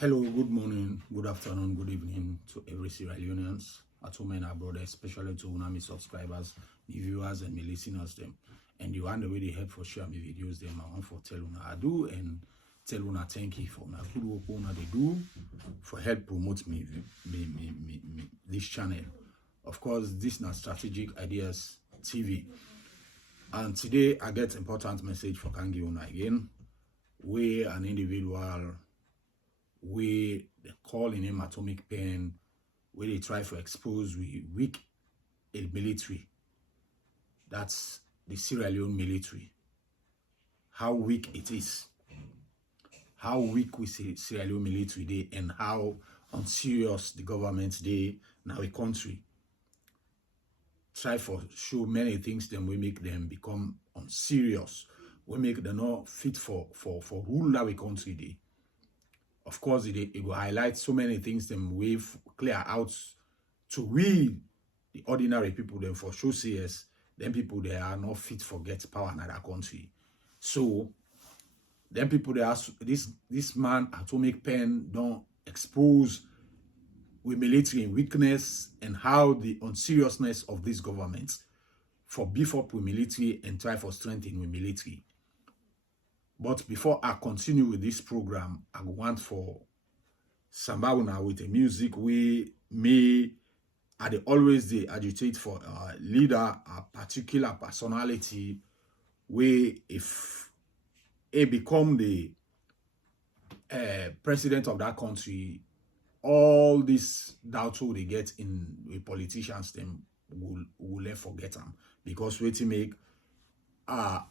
Hello, good morning, good afternoon, good evening to every Sierra Leoneans, at home and abroad, especially to my subscribers, my viewers, and my listeners them. And you want the way they help for share my videos them. I want for tell una I do and tell una thank you for my good work una they do for help promote this channel. Of course, this is Strategic Ideas TV. And today I get important message for Kangi una again. We an individual we call in him atomic pen, where they try to expose we weak military. That's the Sierra Leone military. How weak it is. How weak we say Sierra Leone military day and how unserious the government day now a country. Try for show many things then we make them become unserious. We make them not fit for rule our country day. Of course, it will highlight so many things them wave clear out to we, the ordinary people, them for sure say yes, them people they are not fit for get power in other country. So, them people they are this man atomic pen don't expose with military weakness and how the unseriousness of this government for beef up with military and try for strengthening with military. But before I continue with this program, I want for Sambauna with the music we may always they agitate for a leader, a particular personality, where if he become the president of that country, all this doubt they get in the politicians them will let forget them because we to make a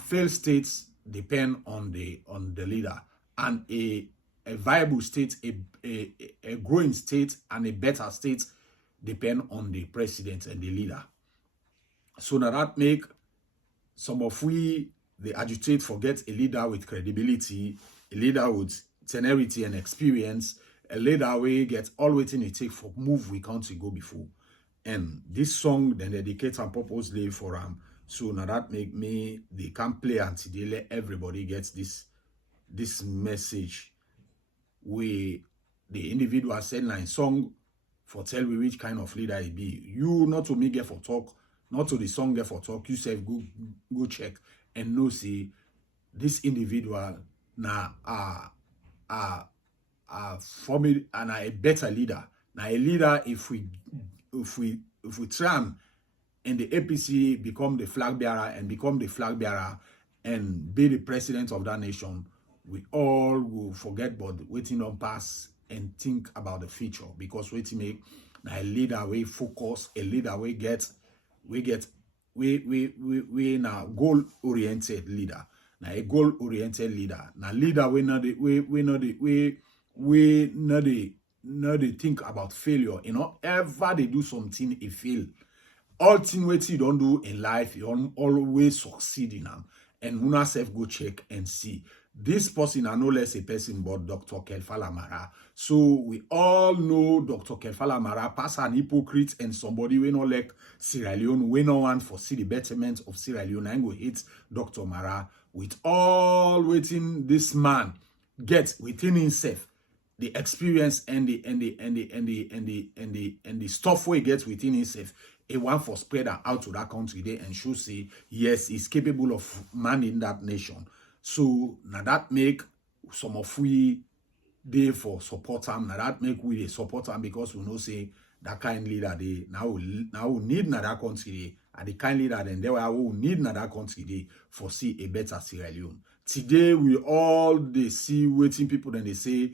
failed states depend on the leader, and a viable state, a growing state, and a better state depend on the president and the leader. So now that make some of we they agitate forget a leader with credibility, a leader with temerity and experience, a leader we get all waiting it take for move we country go before. And this song then dedicate and purposely for so now that make me they can play until they let everybody get this message where the individual send line song for tell me which kind of leader it be. You not to me get for talk, not to the song get for talk. You say go check and know see this individual now for me and a better leader. Now a leader if we try and the APC become the flag bearer and be the president of that nation, we all will forget about waiting on past and think about the future, because we make a leader we focus, a leader we now goal oriented leader, now a goal oriented leader, now leader we not the think about failure. You know, ever they do something it fail. All thing what you don't do in life, you don't always succeed in them. And una self go check and see. This person are no less a person but Dr. Kelfala Mara. So we all know Dr. Kelfala Mara pass an hypocrite and somebody we no like Sierra Leone, we no want for see the betterment of Sierra Leone. And go hit Dr. Mara with all waiting this man gets within himself. The experience and the stuff we get within himself. A one for spread out to that country there and show say yes, he's capable of manning that nation. So now that make some of we there for support him. Now that make we support him because we know say that kind leader they now we need another country there, and the kind leader then there will need another country there for see a better Sierra Leone. Today we all they see waiting people then they say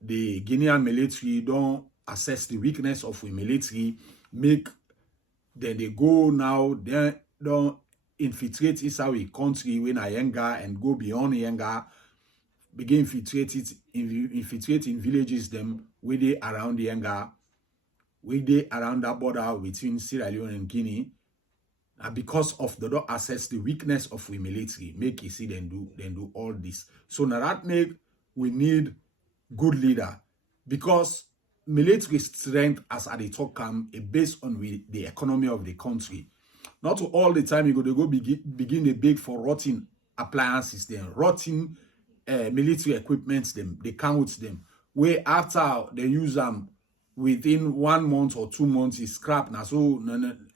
the Guinean military don't assess the weakness of the military, make then they go now, then don't infiltrate inside a country when Yenga and go beyond Yenga, begin infiltrate in villages them where they around Yenga, where they around that border between Sierra Leone and Guinea. And because of the don't assess the weakness of the military, make you see them do all this. So now that make we need good leader, because military strength as at the talk come based on the economy of the country. Not all the time you go begin a big for rotting appliances then, rotting military equipment them, they count them. Where after they use them within 1 month or 2 months is scrap now. So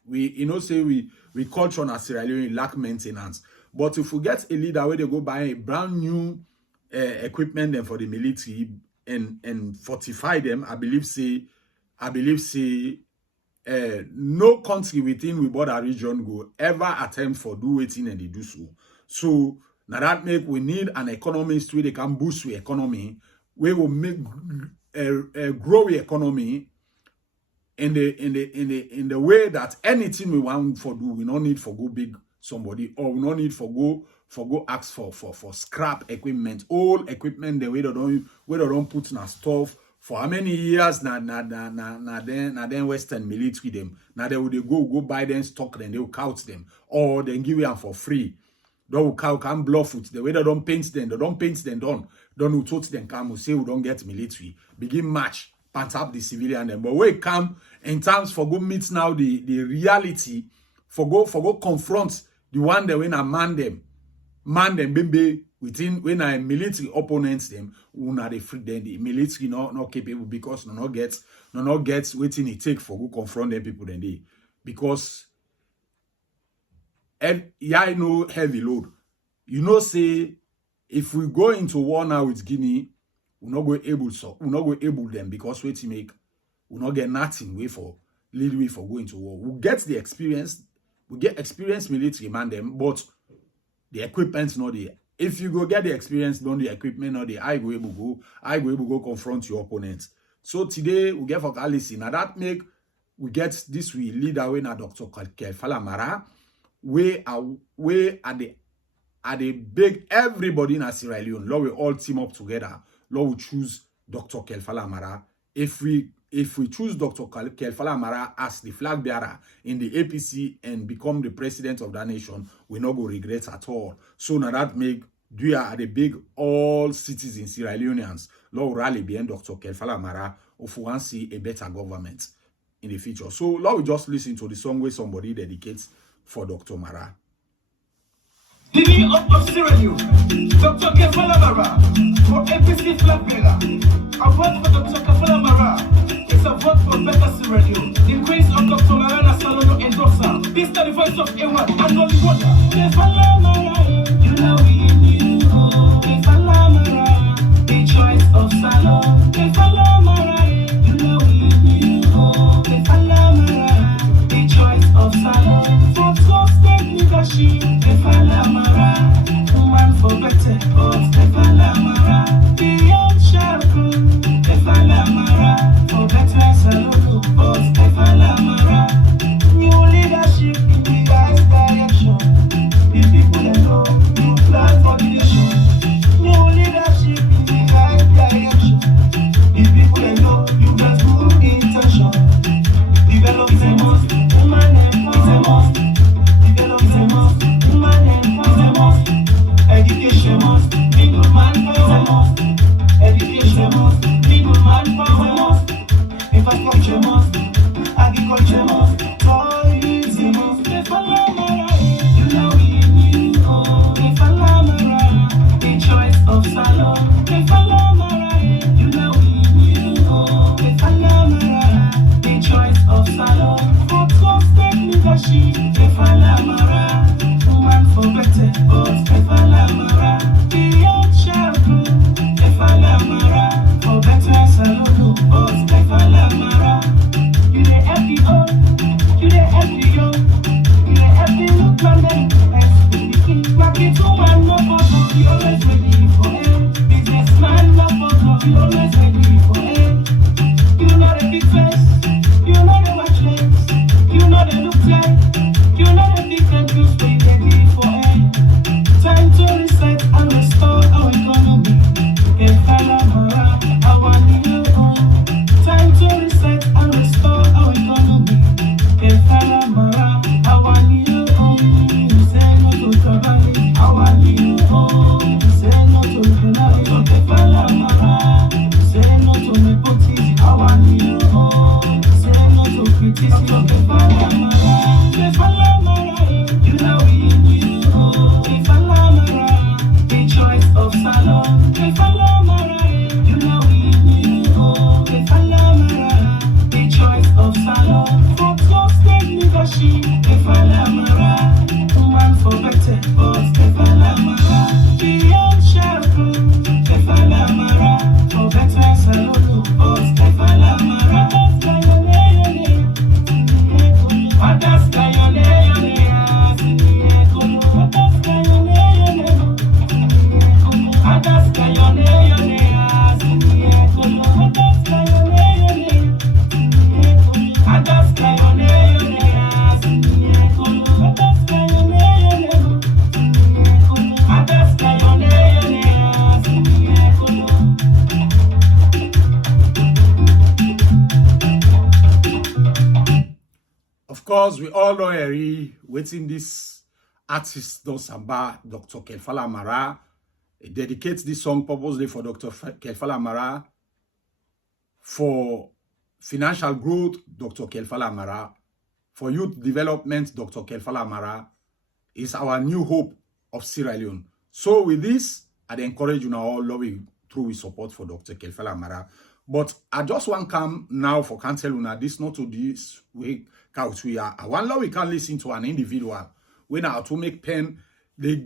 we say we culture na Sierra Leone lack maintenance. But if we get a leader where they go buy a brand new equipment them for the military and fortify them, I believe no country within we border region go ever attempt for do waiting and they do so. So now that we need an economist where they can boost the economy, we will make grow the economy in the way that anything we want for do, we don't need for go big somebody, or we don't need for go ask for scrap equipment, old equipment the way they don't put na stuff for how many years then Western military them. Now they would go buy them stock, then they will count them, or then give them for free. They will come bluff it. The way they don't paint them don't touch them come say we don't get military. Begin match, pant up the civilian them. But when it come in terms for go meet now the reality, for go confront the one that when I man them bimbe within when I military opponents them, una the free then the military not capable because no not get waiting it take for go confront them people then they because I know heavy load. You know, say if we go into war now with Guinea, we're not going able them because we not get nothing way for going to war. We'll get the experience, we get experienced military man them, but the equipment's not there. If you go get the experience, don't the equipment not there, I go able go confront your opponents. So today we get for listen. Now that we get this we leader way now Dr. Kelfala Mara. We are the big everybody in Sierra Leone. Lord, we all team up together. Lord, we choose Dr. Kelfala Mara. If we choose Dr. Kelfala Mara as the flag bearer in the APC and become the president of that nation, we not go regret at all. So now that we are the big all citizens Sierra Leoneans. Lord, rally behind Dr. Kelfala Mara if we want to see a better government in the future. So Lord, we just listen to the song where somebody dedicates for Dr. Mara. The new of Sierra Leone, Dr. Kelfala Mara, for APC flag bearer. A vote for Dr. Kelfala Mara is a vote for better Sierra Leone. The grace of Dr. Marana Salono endorser. This is the voice of Ewan and only wonder. Kelfala Mara, you know we in you. Kelfala Mara, the choice of Salon. Kelfala Mara, you know we in you. Kelfala Mara, the choice of Salon. For trusted leadership. Kelfala Mara, woman for better, but Kelfala Mara, beyond shadow. Kelfala Mara, for better Salon, but Kelfala Mara, new leadership in the right direction. The people that know, new plan for the nation. New leadership in the right direction. The people that know, you got good intention. Develop is a must, woman is a must. Develop is a must. Education must, middle man power must. Education must, middle man power must. Infrastructure must, agriculture must. Tourism must. Kelfala Mara, you know we need you. Kelfala Mara, the choice of Salon. Kelfala Mara, you know we need you. Kelfala Mara, the choice of Salon. For trusted leadership, Kelfala Mara. For better, but Kelfala Mara, beyond shadow. Kelfala Mara, for better Salon, but Kelfala Mara. You the FDO, you the FDO, you the FD look on them. Market woman, no photo, you always ready for it. Businessman, no photo, you always ready for it. You know the big face, you know the watch face, you know the look like, you know the different views. course, we all know waiting this artist does samba, Dr. Kelfala Mara. He dedicates this song purposely for Dr. Kelfala Mara, for financial growth, Dr. Kelfala Mara, for youth development, Dr. Kelfala Mara is our new hope of Sierra Leone. So with this, I'd encourage you now all loving through support for Dr. Kelfala Mara. But I just want come now for can't tell you now this not to this way we are. I want we can listen to an individual when I to make pen, they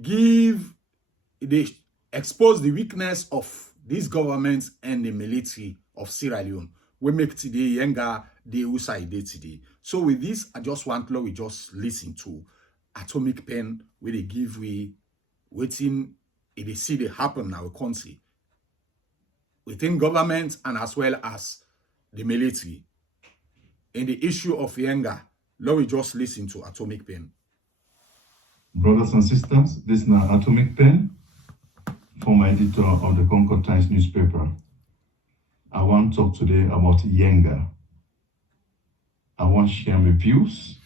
expose the weakness of this government and the military of Sierra Leone. We make today Yenga the Usai day today. So with this, I just want we just listen to atomic pen where they give we waiting if they see they happen now we can't see within government and as well as the military. In the issue of Yenga, let we just listen to atomic pen. Brothers and sisters, this is now Atomic Pen, former editor of the Concord Times newspaper. I want to talk today about Yenga. I want to share my views.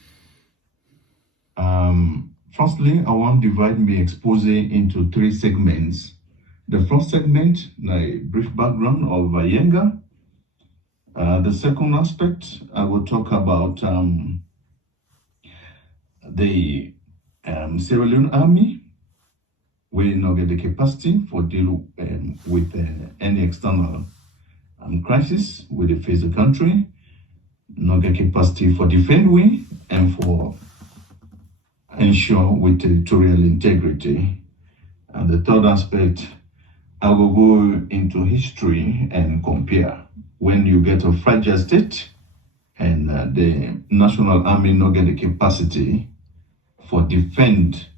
Firstly, I want to divide my expose into 3 segments. The first segment, a brief background of Yenga. The second aspect, I will talk about the Sierra Leone Army. We now get the capacity for deal with any external crisis with the face the country. Now get capacity for defend we and for ensure with territorial integrity. And the third aspect, I will go into history and compare when you get a fragile state and the National Army not get the capacity for defend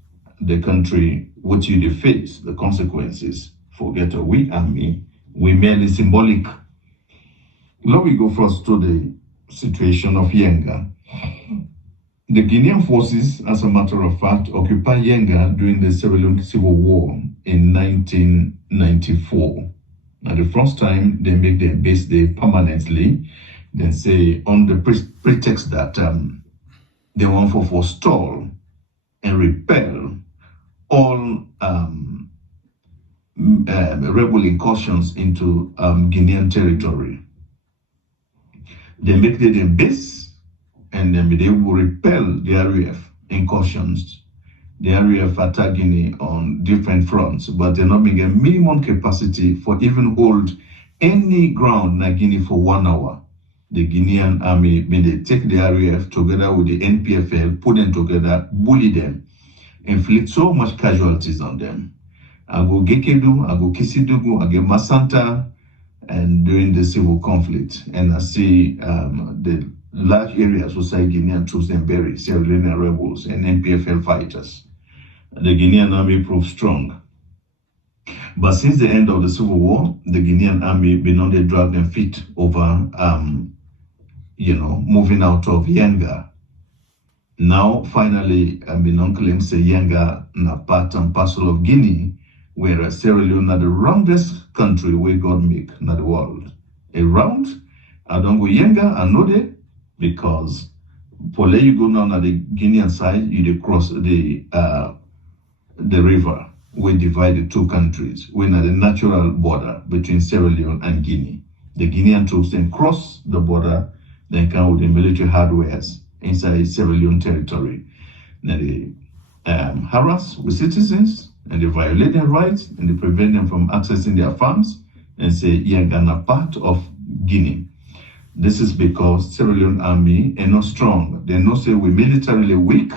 the country, what you face, the consequences. Forget a weak army, we merely symbolic. Now we go first to the situation of Yenga. The Guinean forces, as a matter of fact, occupied Yenga during the Sierra Leone Civil War in 1994. And the first time they make their base there permanently, then say on the pretext that they want to forestall and repel all rebel incursions into Guinean territory. They make their base and then they will repel the RAF incursions. The RAF attack Guinea on different fronts, but they're not making a minimum capacity for even hold any ground in Guinea for 1 hour. The Guinean army, when they take the RAF together with the NPFL, put them together, bully them, inflict so much casualties on them. I go Gekedu, I go Kisidugu, I get Masanta, and during the civil conflict, and I see the large areas where Guinean troops and bury Sierra Leone rebels and NPFL fighters. The Guinean army proved strong. But since the end of the Civil War, the Guinean army been on the drag and feet over, moving out of Yenga. Now, finally, Binon claims Yenga na part and parcel of Guinea, whereas Sierra Leone are the roundest country where God make in the world. A round, I don't go Yenga, I know that, because for let you go down at the Guinean side, you cross the river, we divide the 2 countries. We're at the natural border between Sierra Leone and Guinea. The Guinean troops then cross the border, then come with the military hardwares inside Sierra Leone territory. Now they harass with citizens, and they violate their rights, and they prevent them from accessing their farms, and say, Yenga part of Guinea. This is because Sierra Leone army are not strong. They know say we're militarily weak.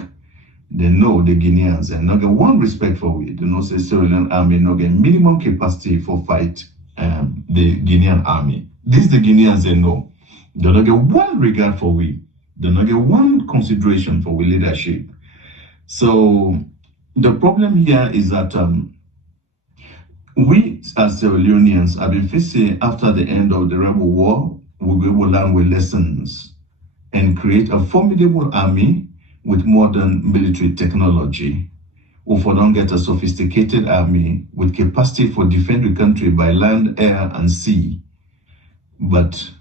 They know the Guineans and not get one respect for we. They know say Sierra Leone army not get minimum capacity for fight the Guinean army. This the Guineans they know. They don't get one regard for we. They don't get one consideration for we leadership. So the problem here is that we as Sierra Leoneans have been facing after the end of the rebel war, we will learn with lessons and create a formidable army with modern military technology. If we don't get a sophisticated army with capacity for defend the country by land, air, and sea, but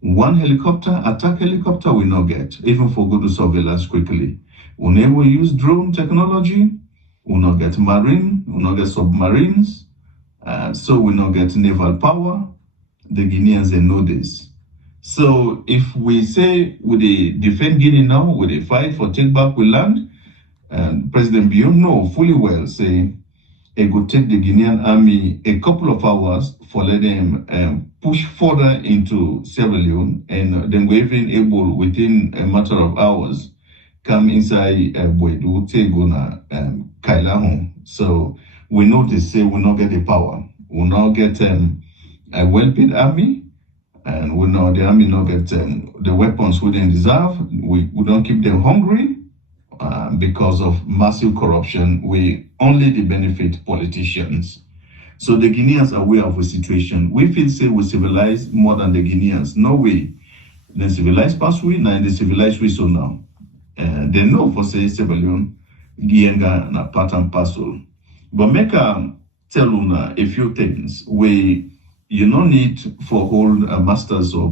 One helicopter, attack helicopter, we not get, even for go to surveillance quickly. We never use drone technology, we not get marine, we not get submarines, so we not get naval power. The Guineans, they know this. So if we say we defend Guinea now, we they fight for take back we land, and President Bion know fully well, say, it could take the Guinean army a couple of hours for let them push further into Sierra Leone, and then we're even able within a matter of hours come inside Bwedu, Tegona, Kailahon. So we know they say we'll not get the power, we'll not get a well-paid army, and we know the army not get the weapons we didn't deserve. We don't keep them hungry. Because of massive corruption, we only benefit politicians. So the Guineans are aware of the situation. We feel say we civilized more than the Guineans. No way. They civilized past we, now they civilized we so now. They know for say Sierra Leone, Yenga na part and parcel. But make tell you a few things. You no need for hold a master's or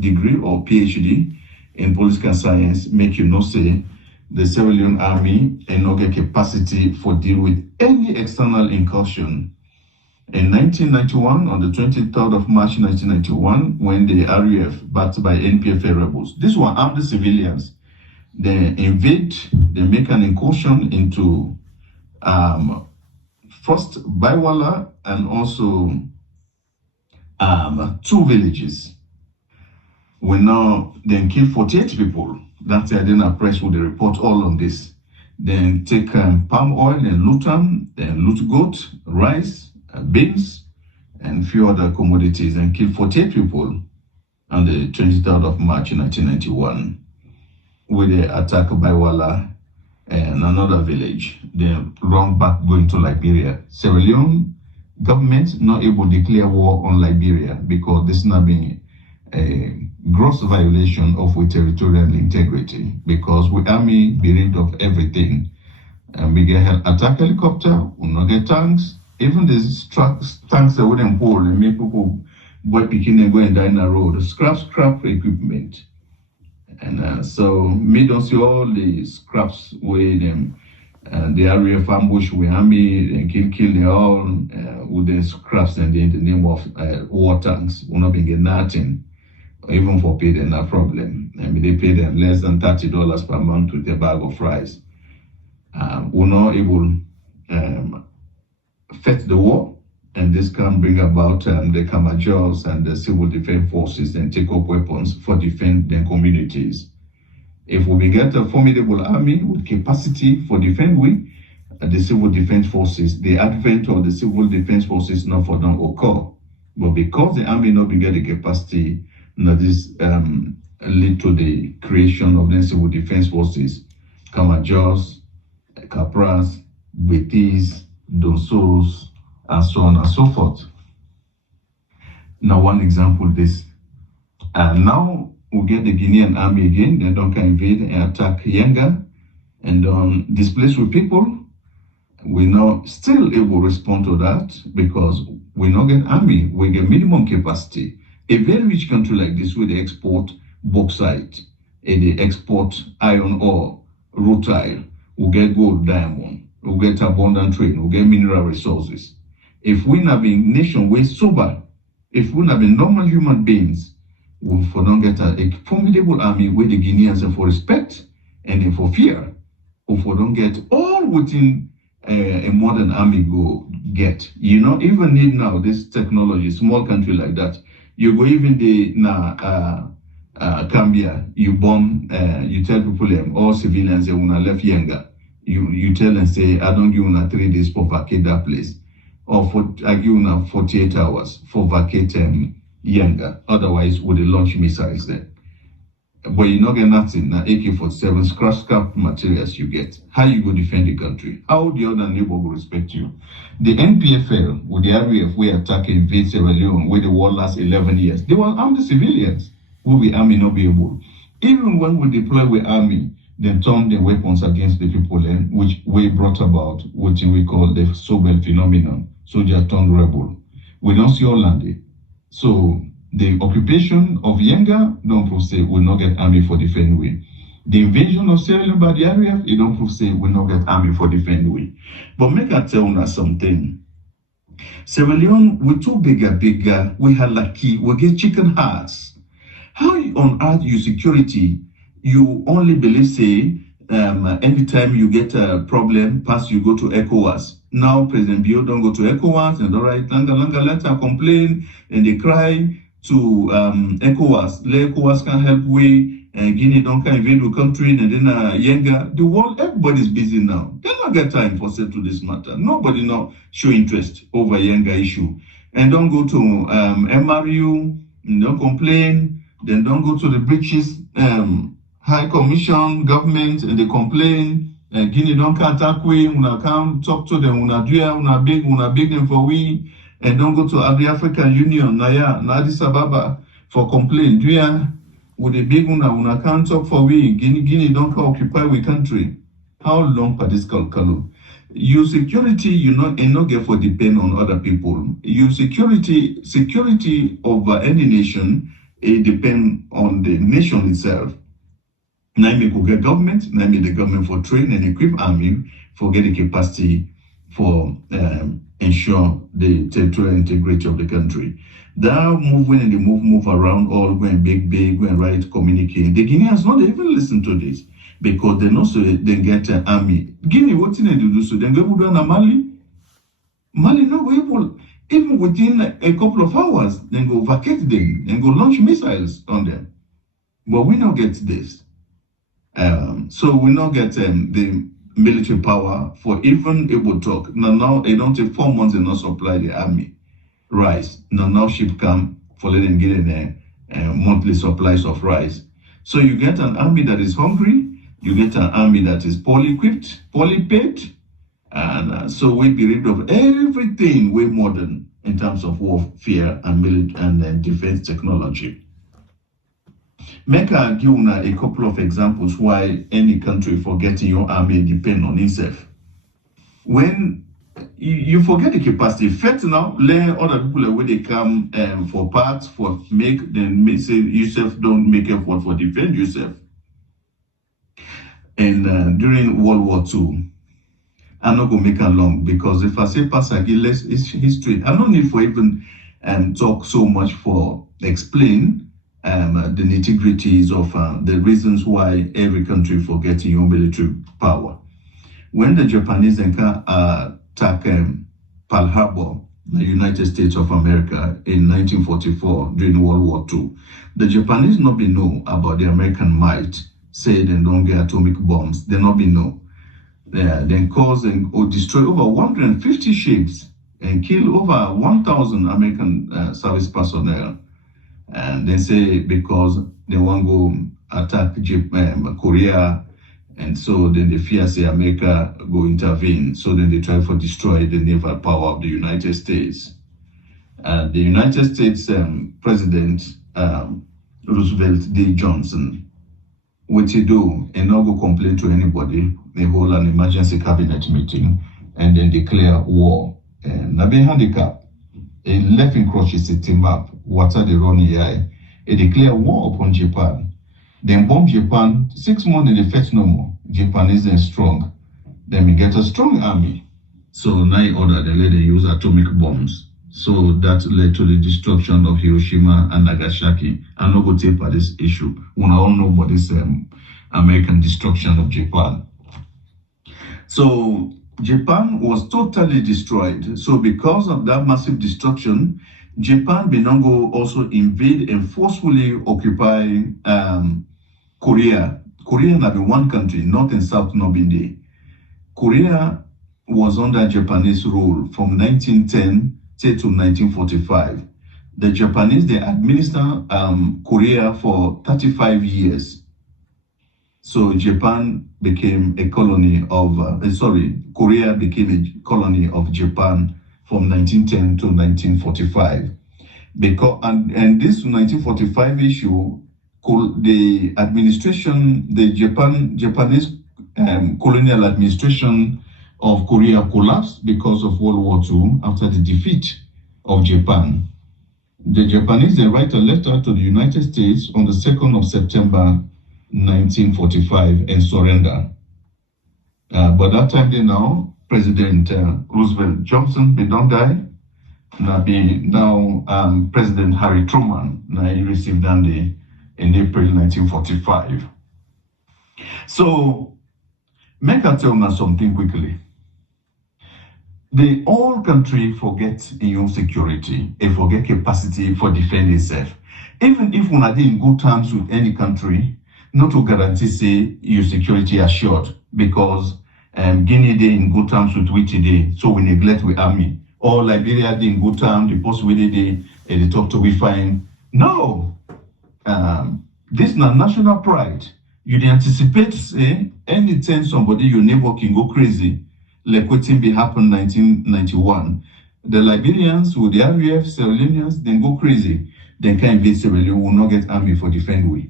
degree or PhD in political science, make you know say the Sierra Leone Army and no get capacity for deal with any external incursion. In 1991, on the 23rd of March 1991, when the RUF, backed by NPFA rebels, these were armed civilians, they invade, they make an incursion into first Baiwala and also two villages. We now then kill 48 people. That's why then press with the report all on this. Then take palm oil and loot them, then loot goat, rice, beans, and few other commodities, and kill 48 people on the 23rd of March 1991 with the attack by Wala and another village. They run back going to Liberia. Sierra Leone government not able to declare war on Liberia because this not being a gross violation of our territorial integrity, because we army bereaved of everything. And we get attack helicopter, we not get tanks, even these trucks, tanks that wouldn't pull and make people boy picking and go and die in the road, scrap equipment. And so me don't see all the scraps with them. The RAF ambush with army and kill they all with the scraps and in the name of war tanks. We're not being getting nothing. Even for pay them, no problem. I mean, they pay them less than $30 per month with a bag of rice. We're not able fight the war, and this can bring about the Kamajors and the civil defense forces and take up weapons for defend their communities. If we get a formidable army with capacity for defend the civil defense forces, the advent of the civil defense forces not for them occur. But because the army not get the capacity, this lead to the creation of the civil defense forces, Kamajors, Capras, Betis, Donsos, and so on and so forth. Now, one example this. Now we get the Guinean army again, they don't invade and attack Yenga and displace with people. We now still able to respond to that because we not get army, we get minimum capacity. A very rich country like this where they export bauxite, and they export iron ore, rutile, we get gold, diamond, we get abundant trade, we get mineral resources. If we not being nation way sober, if we not being normal human beings, we for don't get a formidable army where the Guineans are for respect and then for fear, or for don't get all within a modern army go get. You know, even need now this technology, small country like that. You go even the Gambia, you bomb, you tell people all civilians they wanna left Yenga. You tell them say I don't give you 3 days for vacate that place, or I give you 48 hours for vacate Yenga. Otherwise, would they launch missiles there? But you not get nothing. Now AK-47 scrap materials you get. How you go defend the country? How the other neighbor will respect you? The NPFL with the RAF we attack invade Sierra Leone where the war lasts 11 years. They were armed civilians who the army not be able. Even when we deploy with army, then turn their weapons against the people which we brought about what we call the Sobel phenomenon. Soldier turned rebel. We don't see Hollande. So The occupation of Yenga, don't prove say we not get army for defend we. The invasion of Sierra Leone by the RAF, it don't prove say we not get army for defend we. But make I tell you something. Sierra Leone, we too bigger, we had lucky, we get chicken hearts. How on earth you security, you only believe say, anytime you get a problem, pass you go to ECOWAS. Now President Bio don't go to ECOWAS, and all right, Langa letter complain, and they cry to ECOWAS. ECOWAS can help we. Guinea don't can invade the country, and then Yenga. The world, everybody's busy now. They don't get time for settle this matter. Nobody now show interest over Yenga issue. And don't go to MRU, don't complain. Then don't go to the British High Commission government, and they complain. Guinea don't can attack we. Una come talk to them. Una do una beg them for we. And don't go to the African Union. Na Addis Ababa for complain. Do with the big una can't talk for we. Guinea don't occupy we country. How long for this calculum? Your security, you not get for depend on other people. Your security of any nation, it depend on the nation itself. Now we could get government, now the government for train and equip army for get the capacity for ensure the territorial integrity of the country. That movement and they move around, all going big, going right, communicating. The Guineans not even listen to this because they know so they get an army. Guinea, what thing they do so? Then go down to Mali. Mali no able, even within a couple of hours, then go vacate them and go launch missiles on them. But we not get this. So we not get the military power for even able to talk. Now they don't take 4 months and not supply the army. Rice. Now ship come for letting get in monthly supplies of rice. So you get an army that is hungry, you get an army that is poorly equipped, poorly paid, and so we be rid of everything way modern in terms of warfare and military and defense technology. Make I give you a couple of examples why any country forgetting your army depend on itself. When you forget the capacity. First now, let other people where they come for parts, for make, then say yourself don't make effort for defend yourself. And during World War II, I'm not going to make it long because if I say pass again, less it's history. I don't need for even talk so much for explain the nitty-gritties of the reasons why every country forgetting your military power. When the Japanese attack Pearl Harbor, the United States of America, in 1944 during World War II, the Japanese not be know about the American might, say they don't get atomic bombs, they not be know. Then cause or destroy over 150 ships and kill over 1,000 American service personnel. And they say because they want to go attack Korea, and so then they fear say America go intervene. So then they try to destroy the naval power of the United States. The United States President Roosevelt D. Johnson, what he do and not go complain to anybody, they hold an emergency cabinet meeting and then declare war. And na be handicap, a left in crushes a team up, water the run AI, a declare war upon Japan. Then bomb Japan, 6 months in the first no more. Japanese are strong. Then we get a strong army. So now order they let them use atomic bombs. So that led to the destruction of Hiroshima and Nagasaki. I'm not going to take by this issue. We all know about this American destruction of Japan. So Japan was totally destroyed. So because of that massive destruction, Japan Benango also invade and forcefully occupy Korea. Korea not be one country, North and South not been there. Korea was under Japanese rule from 1910 to 1945. The Japanese, they administered Korea for 35 years. So Japan became a colony of, Korea became a colony of Japan from 1910 to 1945. Because, and this 1945 issue, the administration, the Japanese colonial administration of Korea collapsed because of World War II after the defeat of Japan. The Japanese, they write a letter to the United States on the 2nd of September 1945 and surrender. But that time they now, President Roosevelt Johnson, they don't die. Now President Harry Truman, now he received them in April 1945. So, make I tell you something quickly. The whole country forget in own security and forget capacity for defending itself. Even if we are in good terms with any country, not to guarantee say your security assured, because Guinea they in good terms with which today, so we neglect the army. Or Liberia they in good terms, the post with they talk to we find. No, this is not national pride. You dey anticipate say anytime somebody your neighbor can go crazy. Like what thing be happened 1991. The Liberians with the RUF, Sierra Leoneans, then go crazy. Then can invade Sierra Leone, will not get army for defend way.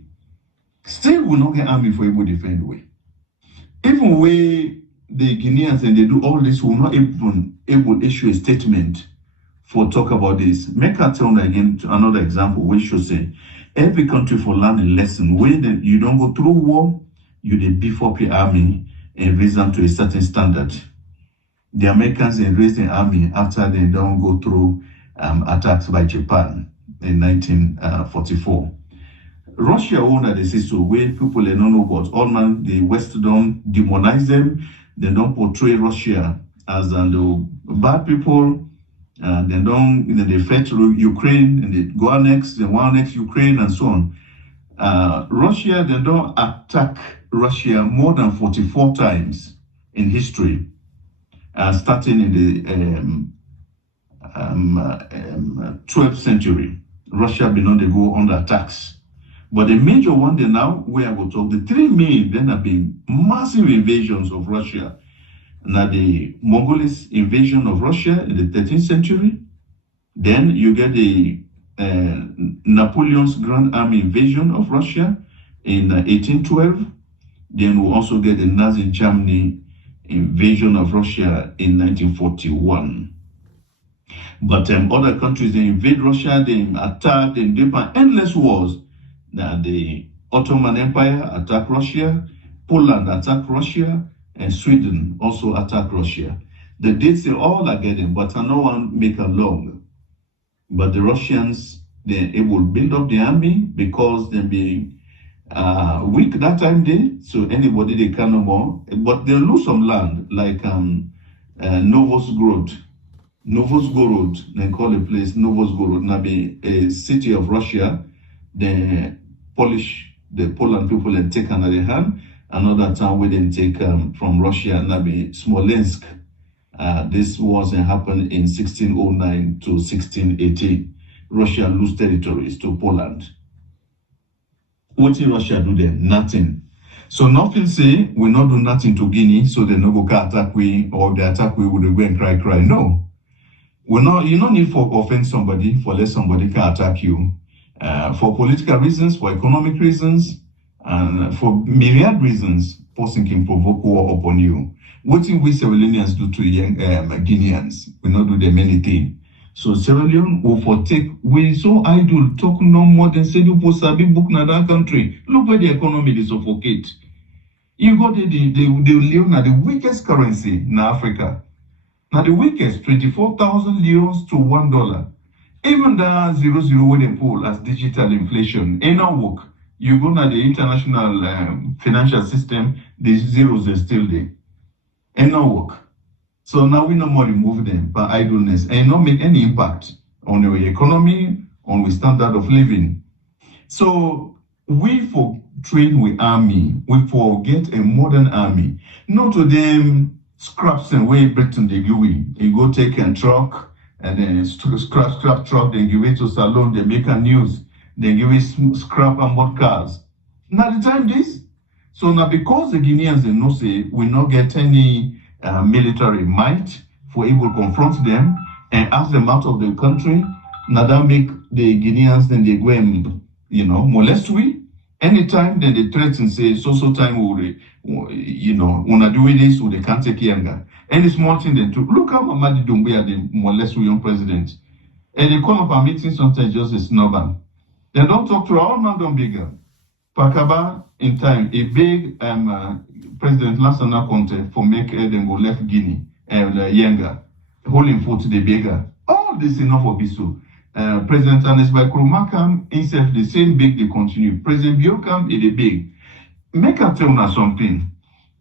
Still will not get army for able defend way. Even way the Guineans and they do all this will not even able issue a statement for talk about this. Make I tell you again another example which should say every country for learn a lesson where you don't go through war, you dey beef up your army and raise them to a certain standard. The Americans raised the army after they don't go through attacks by Japan in 1944. Russia owned the system where people they don't know about all man, the West don't demonize them, they don't portray Russia as bad people, they don't they fight Ukraine and they go annex, they want annex Ukraine and so on. Russia, they don't attack Russia more than 44 times in history. Starting in the 12th century, Russia been on the go under attacks. But the major one there now, where I will talk, the three main then have been massive invasions of Russia. Now the Mongolian invasion of Russia in the 13th century. Then you get the Napoleon's Grand Army invasion of Russia in 1812. Then we also get the Nazi Germany invasion of Russia in 1941. But other countries, they invade Russia, they attack, they do endless wars. Now the Ottoman Empire attacked Russia, Poland attacked Russia, and Sweden also attacked Russia. The dates they all are getting, but no one make a long. But the Russians, they able to build up the army because they being weak that time day, so anybody they can no more, but they lose some land like Novosgorod, they call the place Novosgorod, now be a city of Russia. The Poland people and take another hand. Another town where they take from Russia, now be Smolensk. This was happened in 1609 to 1618. Russia lose territories to Poland. What did Russia do then? Nothing. So nothing say we not do nothing to Guinea, so they no go attack we, or they attack we would go and cry. No. We not you don't need for offend somebody for let somebody can attack you. For political reasons, for economic reasons, and for myriad reasons, person can provoke war upon you. What did we Sierra Leoneans do to young Guineans? We not do them anything. So Sierra Leone will forsake. We so idle, talk no more than say you post a big book in that country. Look where the economy is suffocate. You got the Leone are the weakest currency in Africa. Now the weakest, 24,000 euros to $1. Even the 00 when they pull as digital inflation, ain't no work. You go to the international financial system, the zeros are still there. Ain't no work. So now we no more remove them by idleness and not make any impact on our economy, on the standard of living. So we for train with army, we forget a modern army. Not to them scraps and way Britain they glue. You go take a truck and then scrap truck, they give it to Salon, they make a news, they give it scrap and more cars. Now the time this. So now because the Guineans they know say we not get any military might for able to confront them and ask them out of the country. Now that make the Guineans then they go and molest we. Anytime then they threaten say so time will wanna do this so they can't take Yenga. Any small thing they do. Look how Mamadi Doumbouya they molest we young president. And they come up a meeting sometimes just a snubber. They don't talk to all man don't bigger. Pakaba in time, a big President Lansana Conte for make them go left Guinea, Yenga, holding foot to the bigger. All this enough for Bisu. President Anes by Makam himself the same big they continue. President Biokam is the big. Make a tell us something.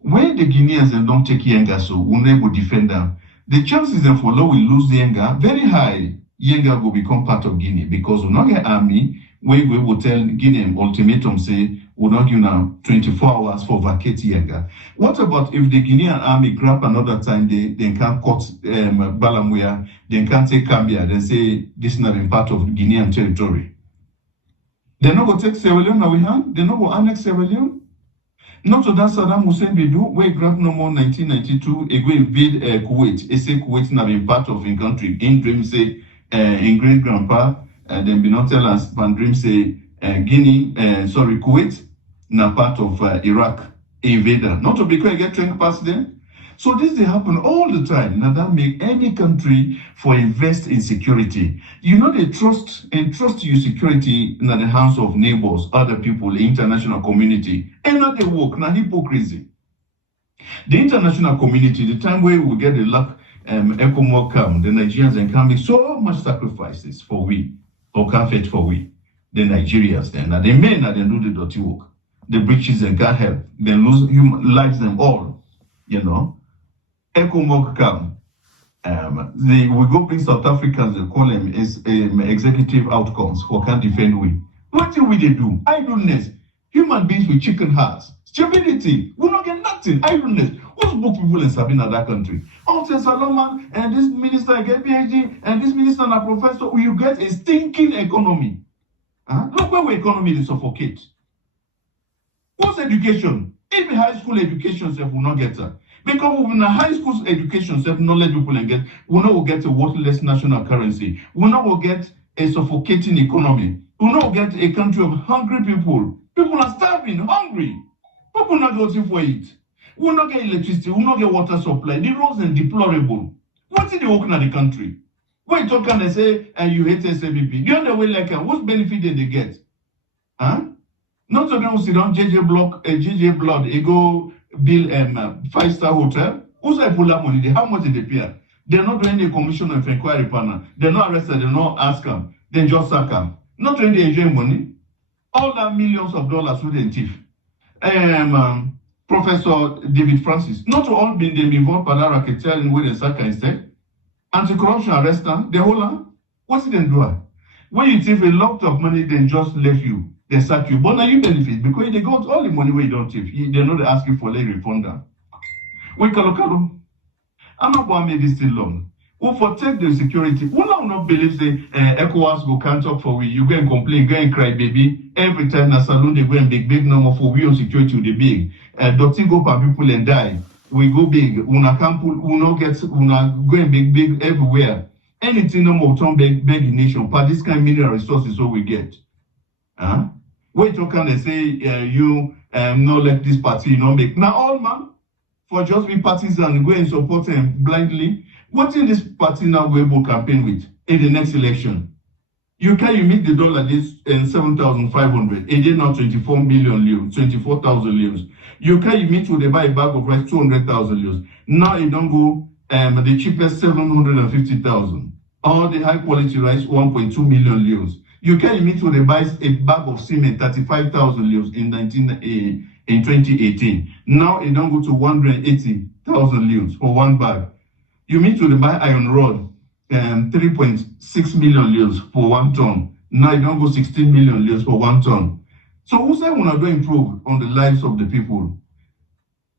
When the Guineans don't take Yenga, so we never defend them. The chances them for law will lose the Yenga very high. Yenga will become part of Guinea because we not get army. We will tell Guinea ultimatum say we'll not give now 24 hours for vacate Yenga. What about if the Guinean army grab another time they can't cut Balamuya, they can't take Cambia, they say this is not been part of Guinean territory. They're not going to take Sierra Leone we have, they're not going to annex Sierra Leone. Not to that Saddam Hussein we do, we grab no more 1992, they go invade Kuwait. They say Kuwait not been part of the country. In dream say in great grandpa. Then be not tell us, but dream say Kuwait, na part of Iraq, invader. Not to because I get trained past them. So this they happen all the time. Now that make any country for invest in security. You know they trust your security in the hands of neighbors, other people, the international community. And not they work, not hypocrisy. The international community, the time where we get the luck, ECOMOG come, the Nigerians and can make so much sacrifices for we. Or can't fetch for we, the Nigerians then. And the men that then do the dirty work. The breaches and can't help. They lose human lives them all. You know. ECOMOG come. We go bring South Africans, they call them executive outcomes for can't defend we. What do we do? Idleness. Human beings with chicken hearts. Stupidity. We don't get nothing. Idleness. Who's book people in Sabina that country? Oh, Solomon, and this minister get PhD, and this minister and a professor, you get a stinking economy. Look where we economy is suffocate. What's education? Even high school education self will not get that. Because when a high school education self knowledge people and get, we not will get a worthless national currency. We not will get a suffocating economy. We not will get a country of hungry people. People are starving, hungry. People not going for it. We will not get electricity, we will not get water supply. The roads are deplorable. What is the work in the country? When you talk and they say, you hate SMEP, the other way like, what benefit did they get? Not to them sit down, JJ Blood, they go build 5-star hotel. Who's I pull that money? How much did they pay? They're not doing any commission of inquiry partner. They're not arrested, they're not ask them. They just sack them. Not when they enjoy money. All that millions of dollars with the thief. Professor David Francis, not all been them involved by that racketeering with the sack instead. Anti-corruption arrest them, the whole lot. What's it then do? When you thief a lot of money, then just left you, they sack you. But now you benefit because they got all the money where you don't thief. They're not asking for a refund. We call I'm not going to make this thing long. Who protect the security? Who not believe say ECOWAS go can't talk for we? You go and complain, go and cry, baby. Every time na salon they go and big number for we on security the big. Doctor go for people and die. We go big. Una can't pull. Una get. Una go and big everywhere. Anything no more turn big in nation. But this kind of mineral resources so we get. Wait till can they say you no let this party no make now all man for just be partisan go and support them blindly. What is this party now go able campaign with in the next election? You meet the dollar this 7,500. It is now 24 million lius, 24,000 lius. You meet with the buy a bag of rice 200,000 lius. Now it don't go the cheapest 750,000. All the high quality rice 1.2 million lius. You meet with the buy a bag of cement 35,000 lius in 2018. Now it don't go to 180,000 lius for one bag. You meet to buy iron rod, 3.6 million lius for 1 ton. Now you don't go 16 million lius for 1 ton. So who say we not going to improve on the lives of the people?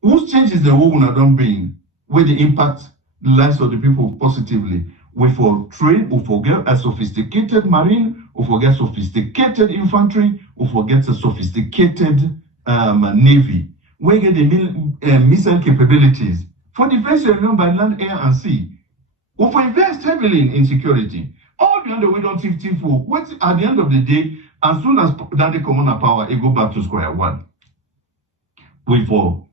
Whose changes the world we not done bring, where they impact the lives of the people positively? We for train, we forget a sophisticated marine, we forget sophisticated infantry, we forget a sophisticated navy. We get the missile capabilities. For defense by land, air, and sea. We for invest heavily in security. All the other way don't thief for what at the end of the day, as soon as that they come on power, it go back to square one. We for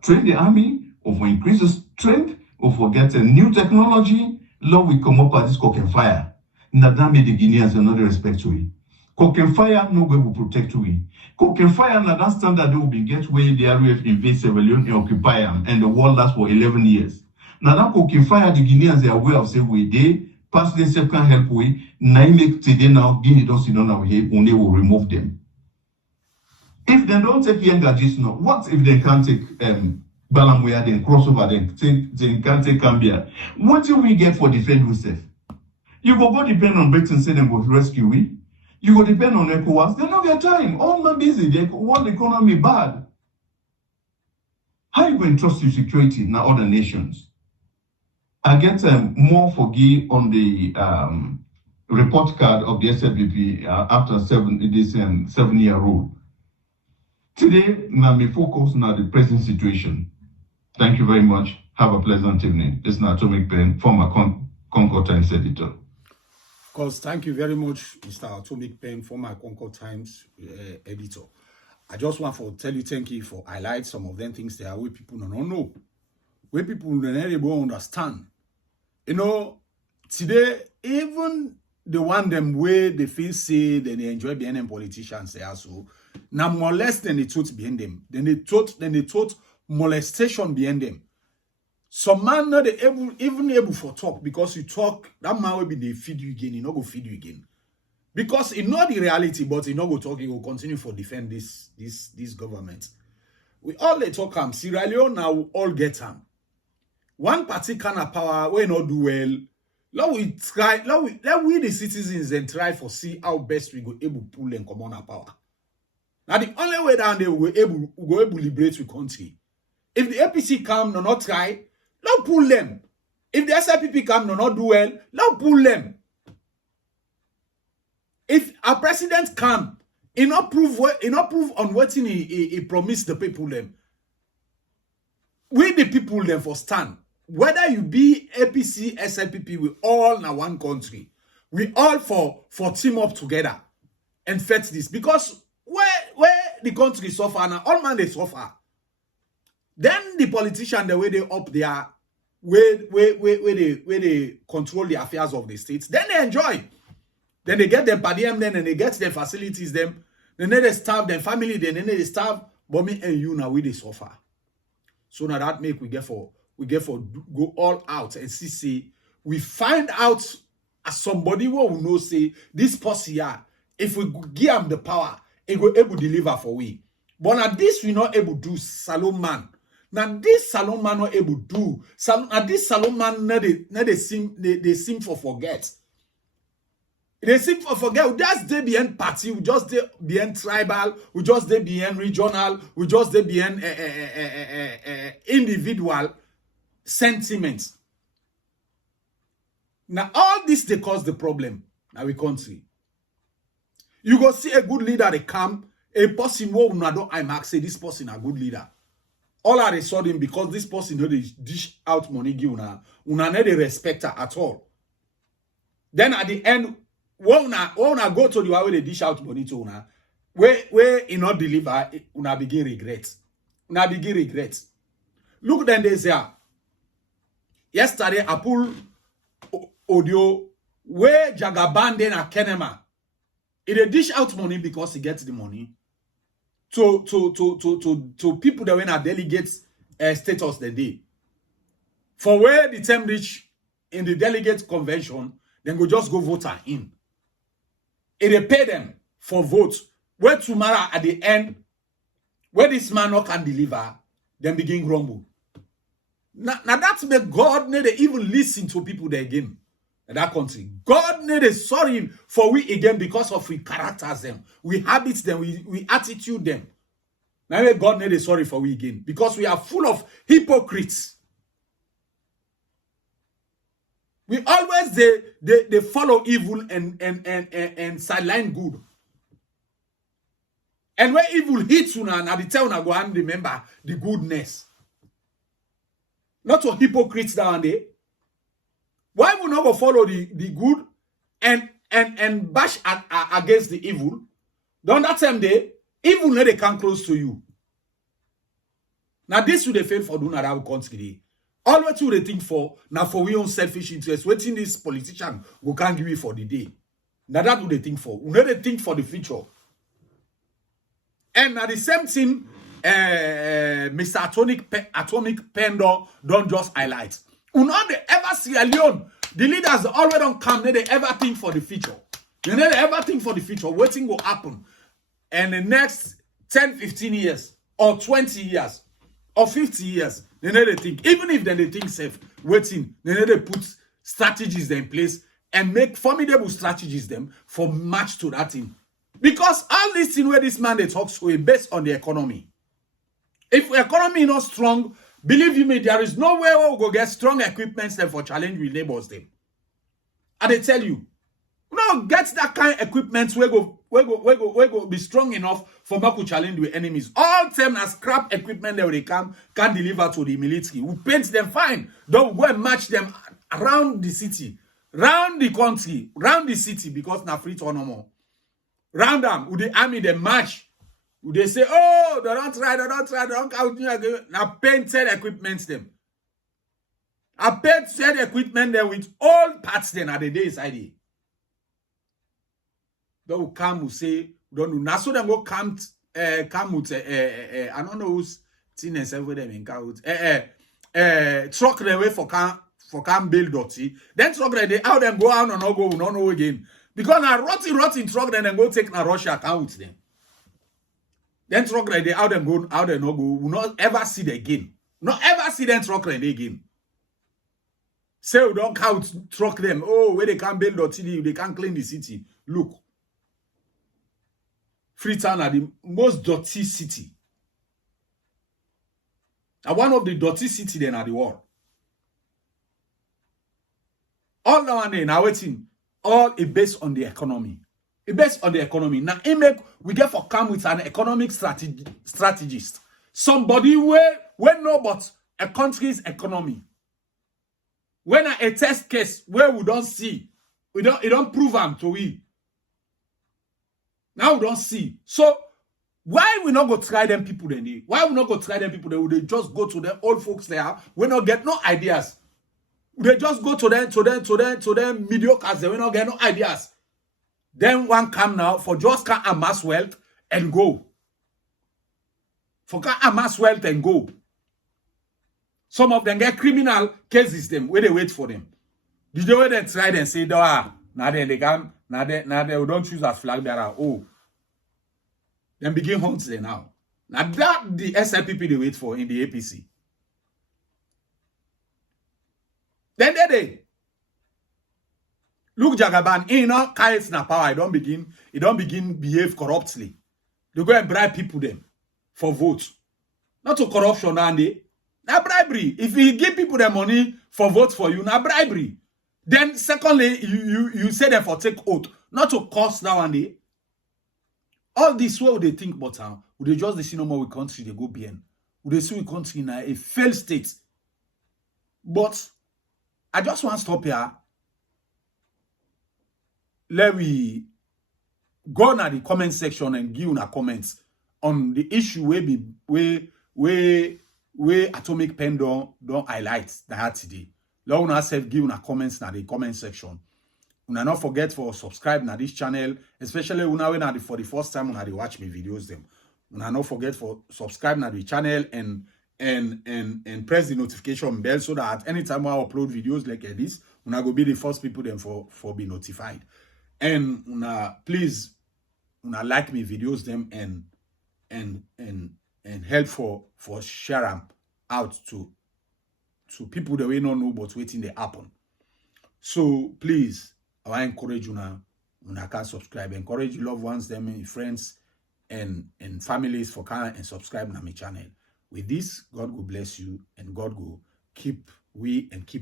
train the army, or for increase the strength, or for get a new technology, law we come up at this cock and fire. Nadame the Guineans are not respect we. Cock and fire no way will protect we. Cock and fire na that standard they will be get where the RF invade Sierra Leone and occupy them, and the war lasts for 11 years. Now that cock and fire the Guineans are aware of say we they pass the second help way. Now make today now Guinea don't see none of here when they will remove them. If they don't take Yenga just now, what if they can't take Balamwea then cross over then they can't take Gambia? What do we get for defend yourself? You go depend on Britain say them go rescue we. You go depend on ECOWAS. They don't get time. All man busy. They want the economy bad. How you going to trust your security in other nations? I get more forgive on the report card of the SLPP after this 7-year rule. Today, now me focus on the present situation. Thank you very much. Have a pleasant evening. This is Atomic Pen, former Concord Times Editor. Of course, thank you very much, Mr. Atomic Pen, former Concord Times Editor. I just want to tell you thank you for highlight some of them things there where people don't know, where people don't understand. You know, today, even the one them way they feel say that they enjoy being them politicians they also now molest than the truth behind them. Then they thought molestation behind them. Some man not even able for talk because you talk, that man will be they feed you again, he not go feed you again. Because it's not the reality, but he not go talk, he will continue for defend this government. We all they talk Sierra Leone now all get them. One party kind of power we not do well. Let we the citizens and try for see how best we go able pull and come on our power. Now the only way down there we go able liberate the country. If the APC come, no not try, not pull them. If the SLPP come, no not do well, not pull them. If a president come, he not prove on what he promised the people them. We the people them for stand. Whether you be APC, SLPP, we all in one country. We all for team up together and fight this. Because where the country suffer now, all man they suffer. Then the politician, the way they up there, where they control the affairs of the states, then they enjoy. Then they get their per diem, then and they get their facilities, them. Then they starve their family, then they starve. But me and you now we they suffer. So now that make we get for go all out and see we find out as somebody who will know say this person here, if we give him the power, he will able to deliver for we. But now this we not able to do Salomon. Now this Salomon not able to do. Now this Salomon they seem for forget. They seem for forget. We just they behind party. We just they behind tribal. We just they behind regional. We just they behind individual sentiments. Now all this they cause the problem. Now we country. You go see a good leader they come. A person who don't I say this person a good leader. All of a sudden because this person know they dish out money give una not they respect her at all. Then at the end. Una go to the way they dish out money to una, where you not deliver, una begin regret. Una begin regret. Look then they say, yesterday I pull audio where Jagabande na Kenema. He dish out money because he gets the money to people that when are delegates status the day. For where the term reach in the delegate convention, then go just go vote in. They pay them for votes. Where tomorrow at the end, where this man not can deliver, then begin grumble. Now that's where God need to even listen to people there again in that country. God need to sorry for we again because of we characters them, we habits them, we attitude them. Now God need to sorry for we again because we are full of hypocrites. We always they follow evil and sideline good. And when evil hits you now the tell you go and remember the goodness. Not to hypocrites down there. Why would not go follow the good and bash against the evil? Don't that same day, evil they come close to you. Now this will they fail for doing that country. All what you they think for now for we own selfish interest. Waiting this politician who can't give you for the day. Now that what they think for. We know they think for the future. And now the same thing, Mr. Atomic Pendor don't just highlight. We know they ever Sierra Leone. The leaders already don't come. They ever think for the future. They never ever think for the future. Waiting will happen. And the next 10, 15 years, or 20 years, or 50 years, they never think. Even if they think safe, waiting, they never put strategies in place and make formidable strategies them for match to that thing. Because all this thing where this man they talks to is based on the economy. If the economy is not strong, believe you me, there is no way we'll go get strong equipment them for challenge with neighbors them. And they tell you, no, get that kind of equipment we go be strong enough for Maku challenge with enemies. All them as scrap equipment that they can deliver to the military. We paint them fine. Don't go and match them around the city, round the country, round the city, because na free to no more. Round them, with the army, they march. Would they say, oh, they don't count you again. Now painted equipment them. I painted equipment there with all parts then at the day inside it. They will come and say, don't know. Now so they go come with I don't know who's thinness over them in count. Truck the way for can build dirty. Then truck they out them go out and not go, we don't know again. Because now rotting truck then go take na Russia account them. Then truck they out and go out and not go, we not ever see them again. Not ever see them truck again. Say we don't count truck them. Oh, where they can build dirty, they can clean the city. Look. Freetown are the most dirty city. And one of the dirty cities then are the world. All now and then, now waiting, all is based on the economy. It's based on the economy. Now, we get for come with an economic strategist. Somebody where know but a country's economy. When a test case where we don't see, it don't prove them to we. Now we don't see. So why we not go try them people then? Why we not go try them people then? Would they just go to the old folks there? We not get no ideas. They just go to them mediocres. They will not get no ideas. Then one come now for just can amass wealth and go. For can amass wealth and go. Some of them get criminal cases them where they wait for them. Did they wait and try and say, now then they come, now they don't choose as flag bearer. Oh. Then begin hunts there now. Now that the SLPP they wait for in the APC. Then they look Jagaban, carries na power. It don't begin behave corruptly. They go and bribe people them for votes. Not to corruption, Andy. Now bribery. If you give people the money for votes for you, now bribery. Then secondly, you say them for take oath. Not to cost now and day. All this way they think about how would they just see no more with country they go bien. Would they see with country in a failed state. But I just want to stop here. Let me go to the comment section and give a comments on the issue where Atomic Pen don't highlight that today. Let us give a comments in the comment section. Una not forget for subscribe na this channel, especially when for the first time when they watch me videos them. Una not forget for subscribe na the channel and press the notification bell so that at any time I upload videos like this, una go be the first people them for be notified. And una please una like me videos them and help for share them out to people that we don't know but waiting they happen. So please, I encourage you now, can subscribe. Encourage your loved ones, them friends and families for can and subscribe to my channel. With this, God will bless you and God will keep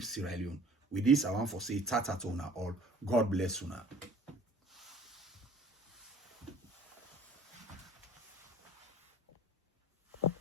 Sierra Leone. With this, I want to say tata to una all. God bless you now.